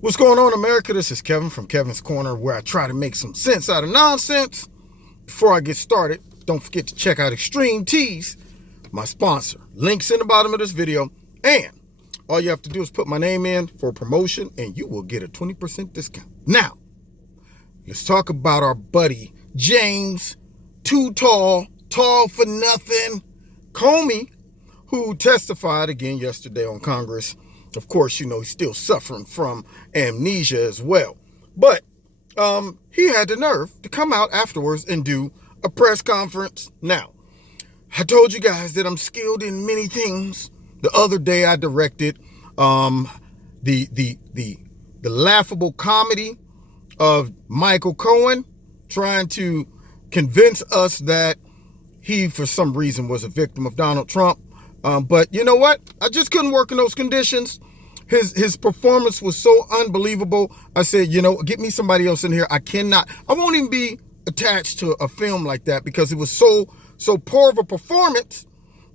What's going on, America? This is Kevin from Kevin's Corner, where I try to make some sense out of nonsense. Before I get started, don't forget to check out Extreme Teas, my sponsor. Links in the bottom of this video. And all you have to do is put my name in for a promotion, and you will get a 20% discount. Now, let's talk about our buddy, James, too tall for nothing, Comey, who testified again yesterday on Congress. Of course, you know, he's still suffering from amnesia as well. But he had the nerve to come out afterwards and do a press conference. Now, I told you guys that I'm skilled in many things. The other day I directed the laughable comedy of Michael Cohen trying to convince us that he, for some reason, was a victim of Donald Trump. But you know what? I just couldn't work in those conditions. His performance was so unbelievable. I said, you know, get me somebody else in here. I won't even be attached to a film like that because it was so poor of a performance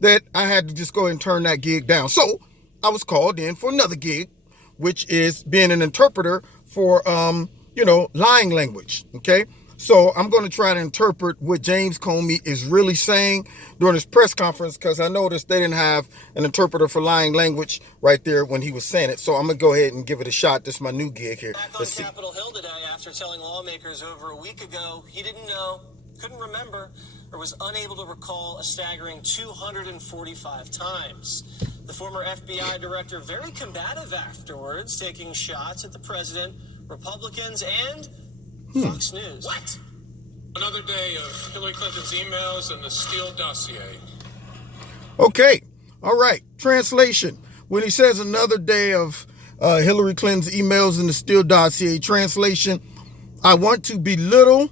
that I had to just go ahead and turn that gig down. So I was called in for another gig, which is being an interpreter for, lying language. Okay. So I'm going to try to interpret what James Comey is really saying during his press conference, because I noticed they didn't have an interpreter for lying language right there when he was saying it. So I'm going to go ahead and give it a shot. This is my new gig here. Back on Capitol Hill today after telling lawmakers over a week ago he didn't know, couldn't remember, or was unable to recall a staggering 245 times. The former FBI director very combative afterwards, taking shots at the president, Republicans, and Fox News. What? Another day of Hillary Clinton's emails and the Steele dossier. Okay. All right. Translation. When he says another day of Hillary Clinton's emails and the Steele dossier, translation, I want to belittle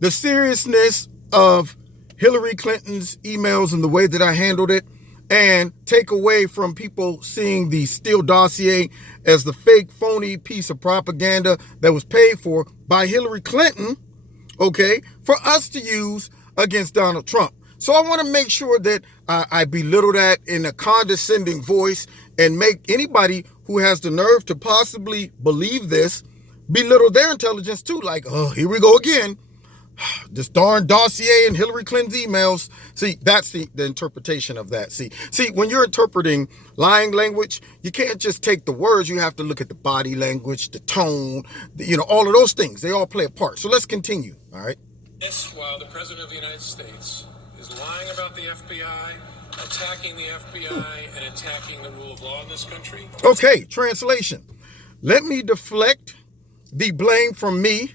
the seriousness of Hillary Clinton's emails and the way that I handled it, and take away from people seeing the Steele dossier as the fake, phony piece of propaganda that was paid for by Hillary Clinton, okay, for us to use against Donald Trump. So I want to make sure that I belittle that in a condescending voice and make anybody who has the nerve to possibly believe this belittle their intelligence too. Like, oh, here we go again. This darn dossier and Hillary Clinton's emails. See, that's the interpretation of that. See, when you're interpreting lying language, you can't just take the words. You have to look at the body language, the tone, all of those things. They all play a part. So let's continue. All right. This while the President of the United States is lying about the FBI, attacking the FBI, and attacking the rule of law in this country. Okay, translation. Let me deflect the blame from me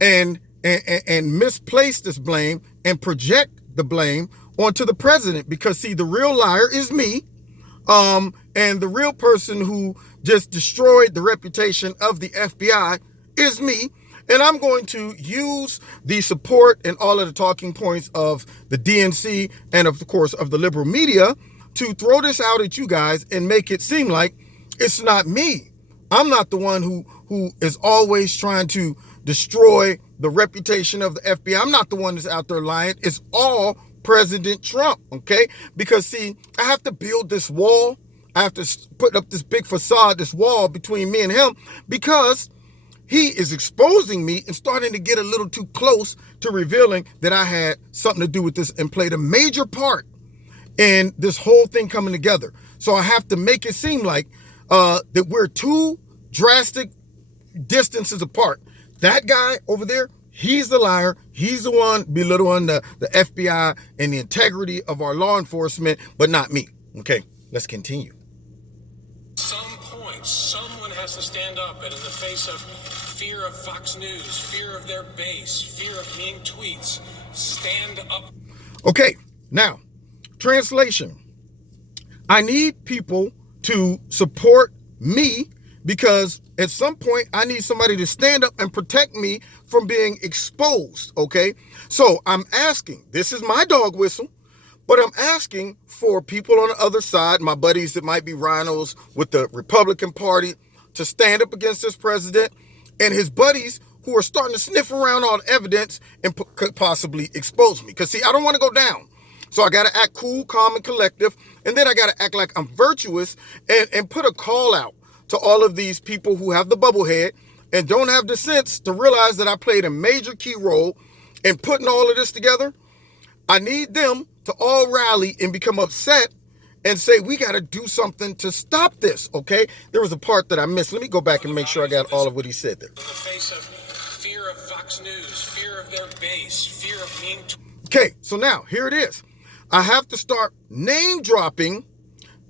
and misplace this blame and project the blame onto the president, because see, the real liar is me, and the real person who just destroyed the reputation of the FBI is me, and I'm going to use the support and all of the talking points of the DNC and of course of the liberal media to throw this out at you guys and make it seem like it's not me. I'm not the one who is always trying to destroy the reputation of the FBI. I'm not the one that's out there lying. It's all President Trump, okay? Because, see, I have to build this wall. I have to put up this big facade, this wall between me and him, because he is exposing me and starting to get a little too close to revealing that I had something to do with this and played a major part in this whole thing coming together. So I have to make it seem like that we're two drastic distances apart. That guy over there, he's the liar. He's the one belittling the FBI and the integrity of our law enforcement, but not me. Okay, let's continue. Some point, someone has to stand up, and in the face of fear of Fox News, fear of their base, fear of mean tweets, stand up. Okay, now, translation. I need people to support me, because at some point I need somebody to stand up and protect me from being exposed, okay? So I'm asking, this is my dog whistle, but I'm asking for people on the other side, my buddies that might be rhinos with the Republican Party, to stand up against this president, and his buddies who are starting to sniff around all the evidence and could possibly expose me. Because see, I don't want to go down. So I got to act cool, calm, and collective. And then I got to act like I'm virtuous and put a call out to all of these people who have the bubble head and don't have the sense to realize that I played a major key role in putting all of this together. I need them to all rally and become upset and say, we got to do something to stop this, okay? There was a part that I missed. Let me go back and make sure I got all of what he said there. In the face of fear of Fox News, fear of their base, fear of mean... Okay, so now, here it is. I have to start name-dropping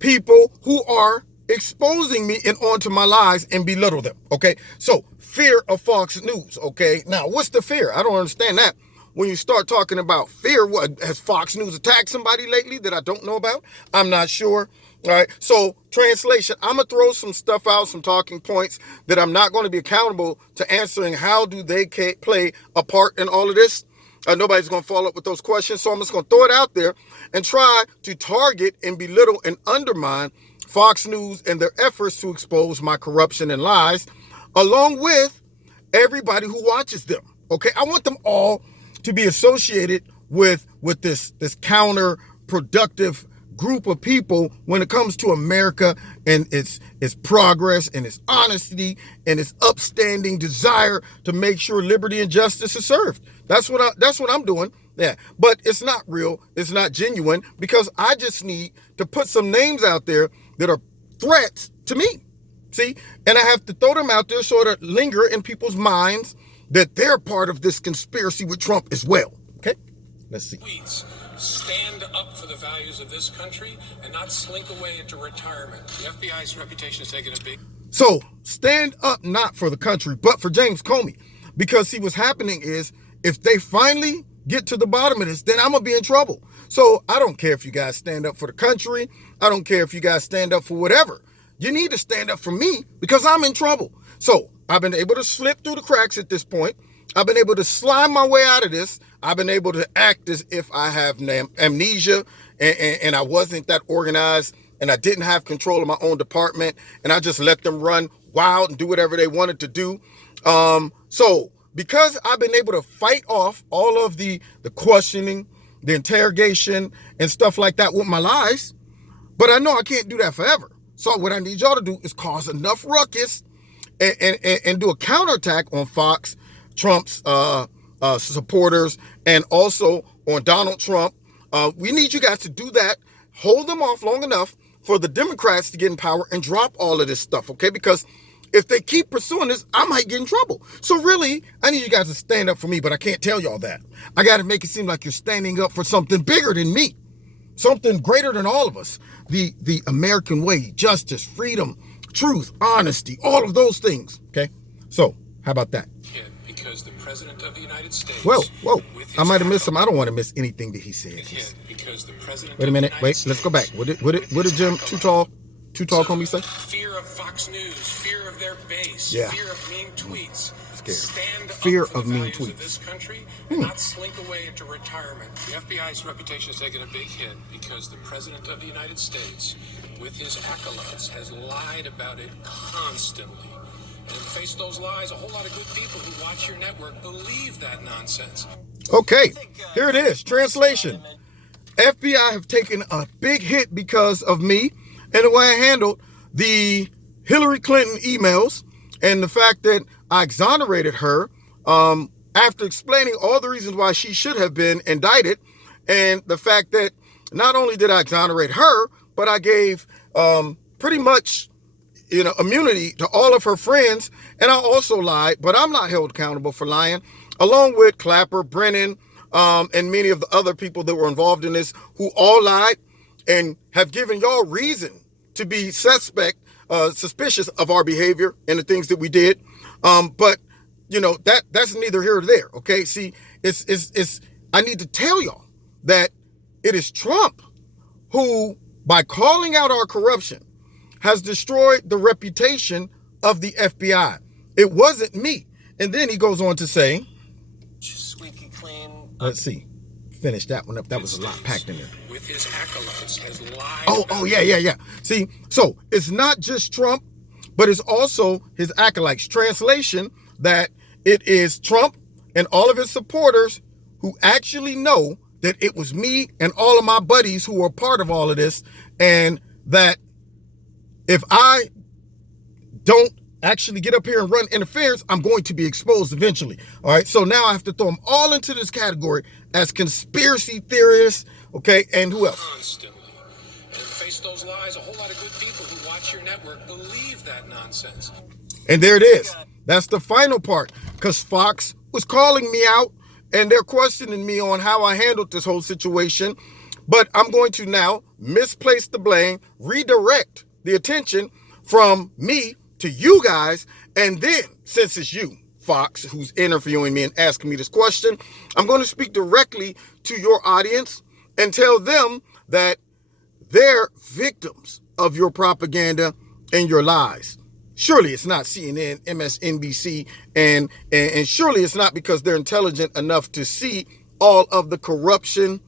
people who are exposing me and onto my lies and belittle them, okay? So, fear of Fox News, okay? Now, what's the fear? I don't understand that. When you start talking about fear, what, has Fox News attacked somebody lately that I don't know about? I'm not sure. All right. So translation, I'm going to throw some stuff out, some talking points that I'm not going to be accountable to answering. How do they play a part in all of this? Nobody's going to follow up with those questions. So I'm just going to throw it out there and try to target and belittle and undermine Fox News and their efforts to expose my corruption and lies, along with everybody who watches them. Okay. I want them all to be associated with this counterproductive group of people when it comes to America and its progress and its honesty and its upstanding desire to make sure liberty and justice is served. That's what I'm doing. Yeah, but it's not real. It's not genuine, because I just need to put some names out there that are threats to me. See, and I have to throw them out there so that linger in people's minds that they're part of this conspiracy with Trump as well. Okay, let's see. Tweets. Stand up for the values of this country and not slink away into retirement. The FBI's reputation is taking a big... So stand up not for the country, but for James Comey. Because see, what's happening is, if they finally get to the bottom of this, then I'm going to be in trouble. So I don't care if you guys stand up for the country. I don't care if you guys stand up for whatever. You need to stand up for me, because I'm in trouble. So I've been able to slip through the cracks at this point. I've been able to slime my way out of this. I've been able to act as if I have amnesia and I wasn't that organized and I didn't have control of my own department, and I just let them run wild and do whatever they wanted to do. So because I've been able to fight off all of the questioning, the interrogation and stuff like that with my lies, but I know I can't do that forever. So what I need y'all to do is cause enough ruckus and do a counterattack on Fox, Trump's supporters, and also on Donald Trump. We need you guys to do that. Hold them off long enough for the Democrats to get in power and drop all of this stuff, okay? Because if they keep pursuing this, I might get in trouble. So really, I need you guys to stand up for me, but I can't tell y'all that. I got to make it seem like you're standing up for something bigger than me, something greater than all of us. The American way, justice, freedom, truth, honesty, all of those things, okay? So how about that? Because the President of the United States... Whoa, I might have missed some. I don't want to miss anything that he said. Because the President... Wait a minute, let's go back. What did Jim Too Tall Comey say? Fear of Fox News, fear of their base, yeah. Fear of mean tweets. Scared. Stand fear up for of the mean values tweets. Of this country and not slink away into retirement. The FBI's reputation has taken a big hit because the President of the United States, with his acolytes, has lied about it constantly. And in the face of those lies, a whole lot of good people who watch your network believe that nonsense. Okay, here it is. Translation. FBI have taken a big hit because of me and the way I handled the Hillary Clinton emails and the fact that I exonerated her after explaining all the reasons why she should have been indicted, and the fact that not only did I exonerate her, but I gave pretty much immunity to all of her friends. And I also lied, but I'm not held accountable for lying, along with Clapper, Brennan, and many of the other people that were involved in this, who all lied and have given y'all reason to be suspicious of our behavior and the things that we did. But that's neither here nor there. Okay. See, I need to tell y'all that it is Trump who, by calling out our corruption, has destroyed the reputation of the FBI. It wasn't me. And then he goes on to say, squeaky clean. Let's see. Finish that one up. That was a lot packed in there. With his acolytes has lied. Oh, yeah. See, so it's not just Trump, but it's also his acolytes. Translation, that it is Trump and all of his supporters who actually know that it was me and all of my buddies who were part of all of this, and that if I don't actually get up here and run interference, I'm going to be exposed eventually. All right, so now I have to throw them all into this category as conspiracy theorists, okay, and who else? Constantly. And in the face of those lies, a whole lot of good people who watch your network believe that nonsense. And there it is. That's the final part, because Fox was calling me out and they're questioning me on how I handled this whole situation. But I'm going to now misplace the blame, redirect the attention from me to you guys. And then, since it's you, Fox, who's interviewing me and asking me this question, I'm going to speak directly to your audience and tell them that they're victims of your propaganda and your lies. Surely it's not CNN, MSNBC, and surely it's not because they're intelligent enough to see all of the corruption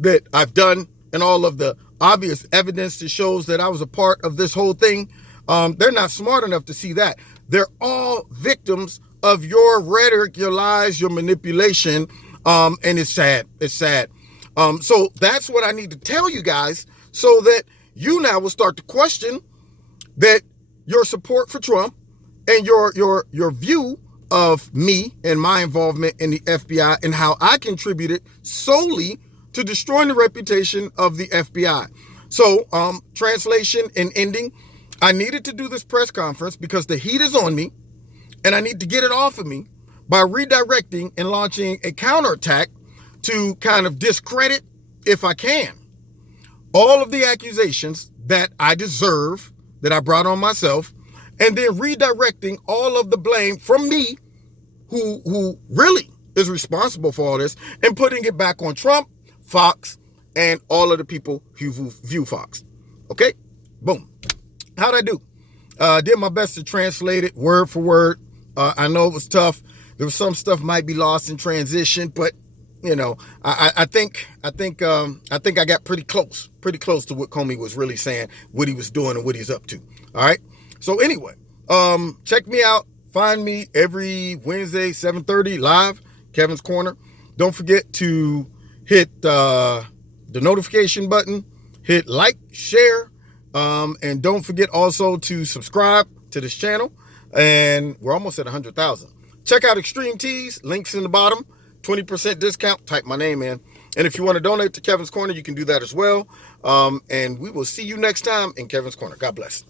that I've done and all of the obvious evidence that shows that I was a part of this whole thing. They're not smart enough to see that. They're all victims of your rhetoric, your lies, your manipulation, and it's sad. It's sad. So that's what I need to tell you guys so that you now will start to question that your support for Trump and your view of me and my involvement in the FBI and how I contributed solely to destroying the reputation of the FBI. So, translation and ending, I needed to do this press conference because the heat is on me and I need to get it off of me by redirecting and launching a counterattack to kind of discredit, if I can, all of the accusations that I deserve, that I brought on myself, and then redirecting all of the blame from me, who really is responsible for all this, and putting it back on Trump, Fox, and all of the people who view Fox. Okay? Boom. How'd I do? Did my best to translate it word for word. I know it was tough. There was some stuff might be lost in transition, but you know, I think I got pretty close to what Comey was really saying, what he was doing and what he's up to. All right. So anyway, check me out. Find me every Wednesday, 7:30 live, Kevin's Corner. Don't forget to hit the notification button, hit like, share, and don't forget also to subscribe to this channel. And we're almost at 100,000. Check out Extreme Tees, links in the bottom. 20% discount, type my name in. And if you want to donate to Kevin's Corner, you can do that as well. And we will see you next time in Kevin's Corner. God bless.